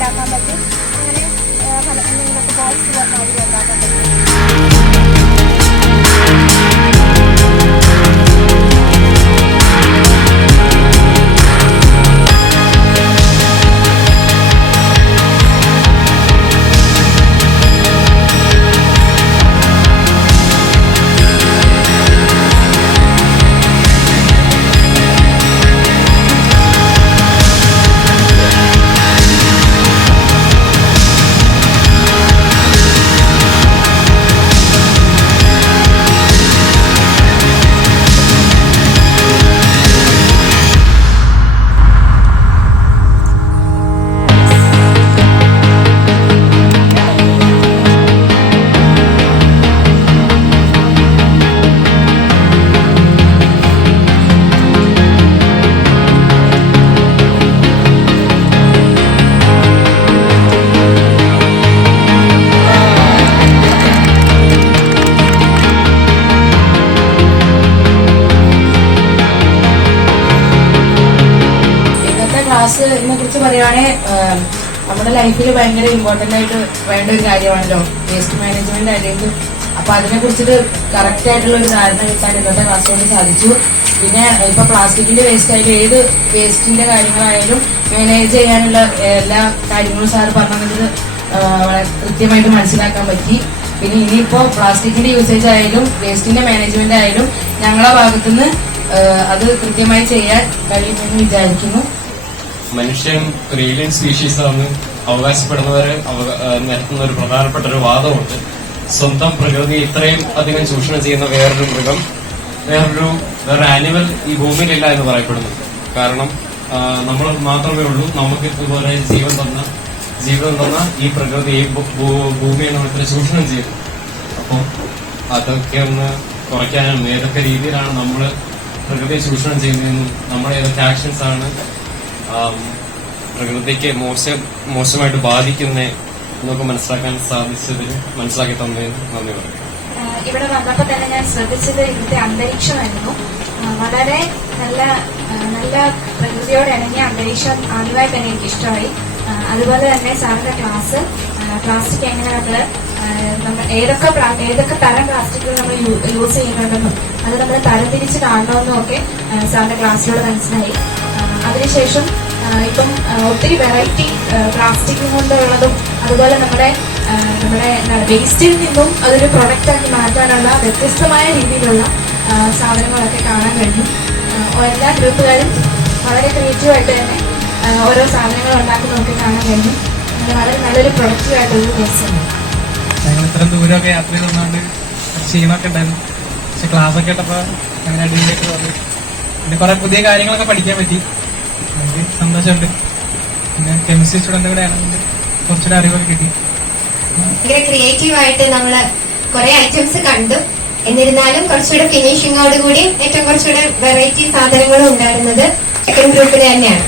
ഉണ്ടാക്കാൻ പറ്റും. അങ്ങനെ നിങ്ങൾക്ക് ബോക്സ് മാതിരി ഉണ്ടാക്കാൻ പറ്റും. ക്ലാസ്സിനെ കുറിച്ച് പറയുകയാണെങ്കിൽ നമ്മുടെ ലൈഫിൽ ഭയങ്കര ഇമ്പോർട്ടന്റ് ആയിട്ട് വേണ്ട ഒരു കാര്യമാണല്ലോ വേസ്റ്റ് മാനേജ്മെന്റ് ആയാലും. അപ്പൊ അതിനെ കുറിച്ചിട്ട് കറക്റ്റ് ആയിട്ടുള്ള ഒരു ധാരണ കിട്ടാൻ ഇന്നത്തെ ക്ലാസ് കൊണ്ട് സാധിച്ചു. പിന്നെ ഇപ്പൊ പ്ലാസ്റ്റിക്കിന്റെ വേസ്റ്റ് ആയാലും ഏത് വേസ്റ്റിന്റെ കാര്യങ്ങളായാലും മാനേജ് ചെയ്യാനുള്ള എല്ലാ കാര്യങ്ങളും സാർ പറഞ്ഞത് വളരെ കൃത്യമായിട്ട് മനസ്സിലാക്കാൻ പറ്റി. പിന്നെ ഇനിയിപ്പോ പ്ലാസ്റ്റിക്കിന്റെ യൂസേജ് ആയാലും വേസ്റ്റിന്റെ മാനേജ്മെന്റ് ആയാലും ഞങ്ങളുടെ ഭാഗത്തുനിന്ന് അത് കൃത്യമായി ചെയ്യാൻ കഴിയുമെന്ന് വിചാരിക്കുന്നു. മനുഷ്യൻ ഒരു ഏലിയൻ സ്പീഷീസ് ആണെന്ന് അവകാശപ്പെടുന്നവരെ നിരത്തുന്ന ഒരു പ്രധാനപ്പെട്ട ഒരു വാദമുണ്ട്. സ്വന്തം പ്രകൃതി ഇത്രയും അധികം ചൂഷണം ചെയ്യുന്ന വേറൊരു മൃഗം, വേറൊരു ആനിമൽ ഈ ഭൂമിയിലില്ല എന്ന് പറയപ്പെടുന്നു. കാരണം നമ്മൾ മാത്രമേ ഉള്ളൂ നമുക്ക് ഇതുപോലെ ജീവിതം തന്ന ഈ പ്രകൃതി ഭൂമിയെ നമ്മൾ ഇത്ര ചൂഷണം ചെയ്യുന്നു. അപ്പോൾ അതൊക്കെ ഒന്ന് കുറയ്ക്കാനും ഏതൊക്കെ രീതിയിലാണ് നമ്മൾ പ്രകൃതിയെ ചൂഷണം ചെയ്യുന്നതെന്നും നമ്മുടെ ഏതൊക്കെ ആക്ഷൻസ് ആണ് പ്രകൃതിക്ക് മോശമായിട്ട് ബാധിക്കുന്ന എന്നൊക്കെ മനസ്സിലാക്കാൻ സാധിച്ചതിന് മനസ്സിലാക്കി തന്നതിന് നന്ദി പറയും. ഇവിടെ വന്നപ്പോ തന്നെ ഞാൻ ശ്രദ്ധിച്ചത് ഇവിടുത്തെ അന്തരീക്ഷമായിരുന്നു. വളരെ നല്ല നല്ല പ്രകൃതിയോട് ഇണങ്ങിയ അന്തരീക്ഷം ആദ്യമായി തന്നെ എനിക്ക് ഇഷ്ടമായി. അതുപോലെ തന്നെ സാറിന്റെ ക്ലാസ് പ്ലാസ്റ്റിക് എങ്ങനെ നമ്മൾ ഏതൊക്കെ തരം പ്ലാസ്റ്റിക്കുകൾ നമ്മൾ യൂസ് ചെയ്യുന്നുണ്ടെന്നും അത് നമ്മൾ തരംതിരിച്ച് കാണണമെന്നും ഒക്കെ സാറിന്റെ ക്ലാസ്സിലൂടെ മനസ്സിലായി. അതിനുശേഷം ഇപ്പം ഒത്തിരി വെറൈറ്റി പ്ലാസ്റ്റിക് കൊണ്ടുള്ളതും അതുപോലെ നമ്മുടെ വേസ്റ്റിൽ നിന്നും അതൊരു പ്രൊഡക്റ്റ് ആക്കി മാറ്റാനുള്ള വ്യത്യസ്തമായ രീതിയിലുള്ള സാധനങ്ങളൊക്കെ കാണാൻ കഴിഞ്ഞു. എല്ലാ ഗ്രൂപ്പുകാരും വളരെ ക്രിയേറ്റീവായിട്ട് തന്നെ ഓരോ സാധനങ്ങൾ ഉണ്ടാക്കുന്നതൊക്കെ കാണാൻ കഴിഞ്ഞു. വളരെ നല്ലൊരു പ്രൊഡക്റ്റീവായിട്ടുള്ള കേസാണ്. ഞങ്ങൾ ഇത്രയും ദൂരമൊക്കെ യാത്ര ചെയ്തുകൊണ്ട് ക്ഷീണമൊക്കെ ഉണ്ടായിരുന്നു. പക്ഷെ ക്ലാസ്സൊക്കെ കേട്ടപ്പോൾ അങ്ങനെ അടിയിലേക്ക് വന്നു. പിന്നെ കുറെ പുതിയ കാര്യങ്ങളൊക്കെ പഠിക്കാൻ പറ്റി. എനിക്ക് സന്തോഷമുണ്ട്. പിന്നെ കെമിസ്ട്രി സ്റ്റുഡന്റ് കൂടെ ആണെങ്കിൽ കുറച്ചുകൂടെ അറിവൊക്കെ കിട്ടി. ഭയങ്കര ക്രിയേറ്റീവായിട്ട് നമ്മള് കുറെ ഐറ്റംസ് കണ്ടു. എന്നിരുന്നാലും കുറച്ചുകൂടെ ഫിനിഷിങ്ങോട് കൂടി ഏറ്റവും കുറച്ചുകൂടെ വെറൈറ്റി സാധനങ്ങളും ഉണ്ടായിരുന്നത് സെക്കൻഡ് ഗ്രൂപ്പിന് തന്നെയാണ്.